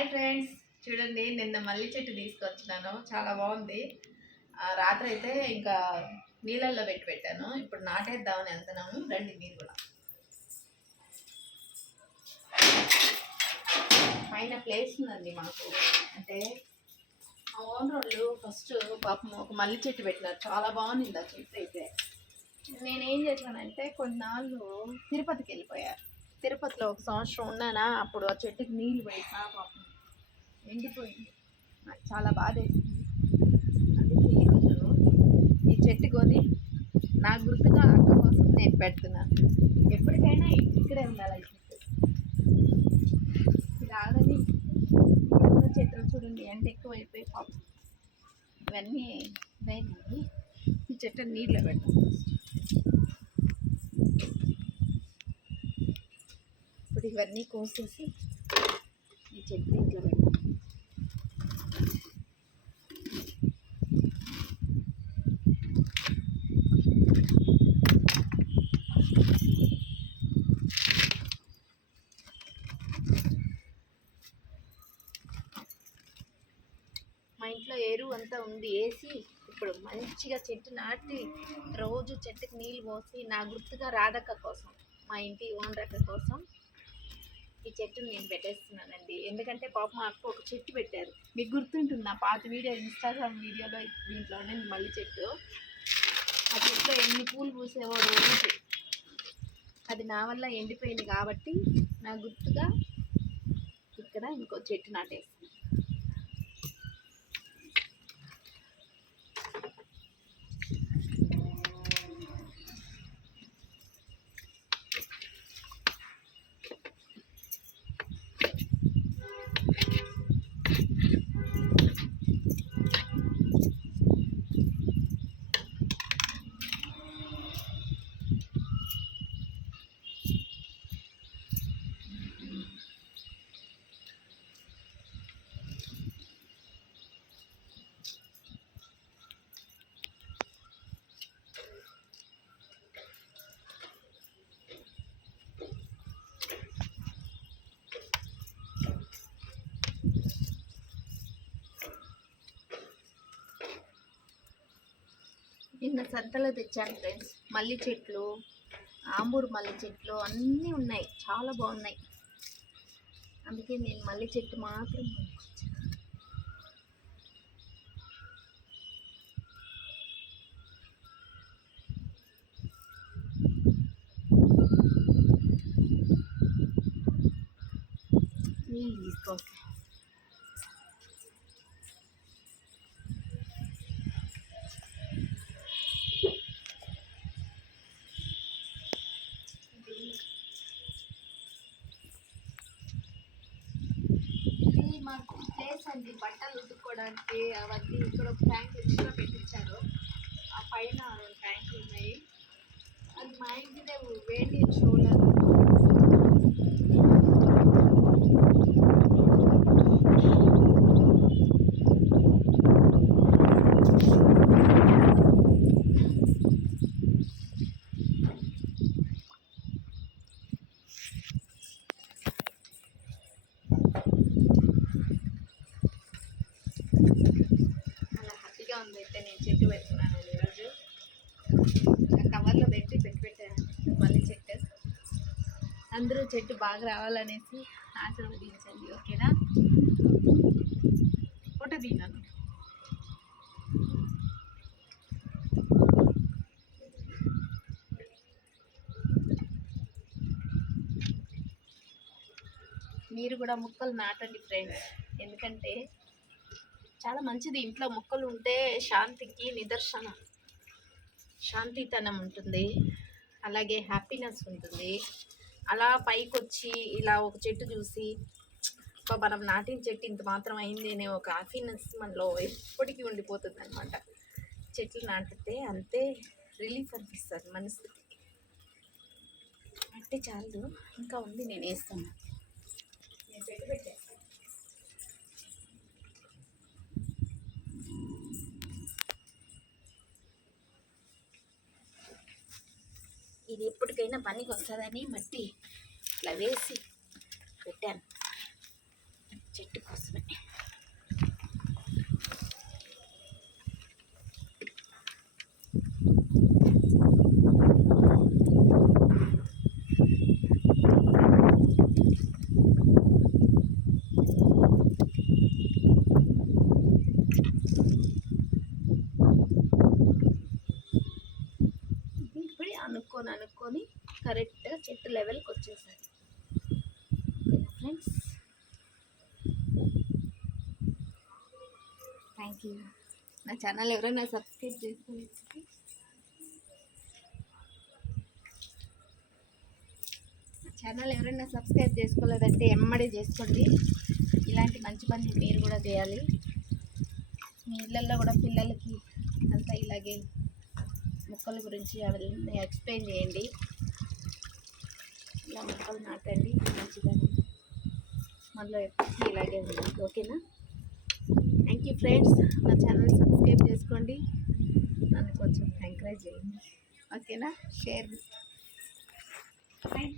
Hi friends, చూడండి నిన్న మల్లి చెట్టు తీసుకొచ్చినాను. చాలా బాగుంది. రాత్రి అయితే ఇంకా నీళ్ళల్లో పెట్టాను. ఇప్పుడు నాటేద్దామని వెళ్తున్నాము. రండి మీరు కూడా. పైన ప్లేస్ ఉందండి మాకు. అంటే మా ఓనరోళ్ళు ఫస్ట్ పాపం ఒక మల్లి చెట్టు పెట్టినారు. చాలా బాగుంది ఆ చెట్టు అయితే. నేనేం చేశానంటే కొన్నాళ్ళు తిరుపతికి వెళ్ళిపోయారు. తిరుపతిలో ఒక సంవత్సరం ఉన్నానా, అప్పుడు ఆ చెట్టుకి నీళ్ళు పోయినా పాపం ఎండిపోయింది. నాకు చాలా బాధ వేసింది. అందుకే ఈరోజు ఈ చెట్టు కొని నా గుర్తుగా అక్క కోసం నేను పెడుతున్నాను. ఎప్పటికైనా ఇక్కడే ఉండాలి ఈ చెట్టు. ఇది ఆల్రెడీ చెట్లు చూడండి ఎంత ఎక్కువ అయిపోయి పాపం ఇవన్నీ ఇదైనాయి. ఈ చెట్టు నీళ్ళు పెడతాం. ఇప్పుడు ఇవన్నీ కోసేసి ఈ చెట్టు ఇంట్లో పెడతాం. మా ఇంట్లో ఎరువు అంతా ఉంది, వేసి ఇప్పుడు మంచిగా చెట్టు నాటి రోజు చెట్టుకి నీళ్ళు పోసి నా గుర్తుగా రాధక్క కోసం, మా ఇంటి ఓనర్ అక్క కోసం ఈ చెట్టుని నేను పెట్టేస్తున్నానండి. ఎందుకంటే పాప మా అక్క ఒక చెట్టు పెట్టారు. మీకు గుర్తుంటుంది నా పాత వీడియో, ఇన్స్టాగ్రామ్ వీడియోలో దీంట్లోనే మల్లి చెట్టు. ఆ చెట్టులో ఎన్ని పూలు పూసేవో రోజు. అది నా వల్ల ఎండిపోయింది కాబట్టి నా గుర్తుగా ఇక్కడ ఇంకో చెట్టు నాటేస్తాను. నిన్న సంతలో తెచ్చాను ఫ్రెండ్స్. మల్లి చెట్లు, ఆంబూరు మల్లి చెట్లు అన్నీ ఉన్నాయి, చాలా బాగున్నాయి. అందుకే నేను మల్లి చెట్టు మాత్రం నీళ్ళు తీసుకోవాలి. మాకు ప్లేస్ అండి బట్టలు ఉతుక్కోవడానికి, అవన్నీ ఇక్కడ ఒక ట్యాంక్ ఎక్స్ట్రా పెట్టించారు. ఆ పైన 2 ట్యాంకులు ఉన్నాయి. అది మా ఇంటిదే వేడి షోలర్. అయితే నేను చెట్టు పెడుతున్నాను ఈరోజు. కవర్లో పెట్టాను మళ్ళీ చెట్టు. అందరూ చెట్టు బాగా రావాలనేసి ఆశీర్వదించండి, ఓకేనా? ఫోటో తీనాను. మీరు కూడా మొక్కలు నాటండి ఫ్రెండ్స్. ఎందుకంటే చాలా మంచిది. ఇంట్లో మొక్కలు ఉంటే శాంతికి నిదర్శనం. శాంతితనం ఉంటుంది, అలాగే హ్యాపీనెస్ ఉంటుంది. అలా పైకి వచ్చి ఇలా ఒక చెట్టు చూసి మనం నాటిన చెట్టు ఇంత మాత్రం అయింది అనే ఒక హ్యాపీనెస్ మనలో ఎప్పటికీ ఉండిపోతుంది అనమాట. చెట్లు నాటితే అంతే రిలీఫ్ అనిపిస్తుంది మనసుకి. అంటే చాలు, ఇంకా ఉంది, నేను వేస్తాను. నేను చెట్టు పెట్టాను. ఇది ఎప్పటికైనా పనికి వస్తుందని మట్టి ఇట్లా వేసి పెట్టాను చెట్టు కోసం. Thank you. నా ఛానల్ ఎవరైనా సబ్స్క్రైబ్ చేసుకోండి. ఛానల్ ఎవరైనా సబ్స్క్రైబ్ చేసుకోలేదంటే ఎమ్మడే చేసుకోండి. ఇలాంటి మంచి పనులు మీరు కూడా చేయాలి. మీ ఇళ్ళల్లో కూడా పిల్లలకి అంతా ఇలాగే మొక్కల గురించి అవన్నీ ఎక్స్ప్లెయిన్ చేయండి. ఇలా మొక్కలు నాటండి, మంచిగా మనలో ఎప్పటికీ ఇలాగే ఉంది. ఓకేనా? Thank you friends. నా ఛానల్ సబ్స్క్రైబ్ చేసుకోండి, నన్ను కొంచెం ఎంకరేజ్ చేయండి. ఓకేనా? షేర్.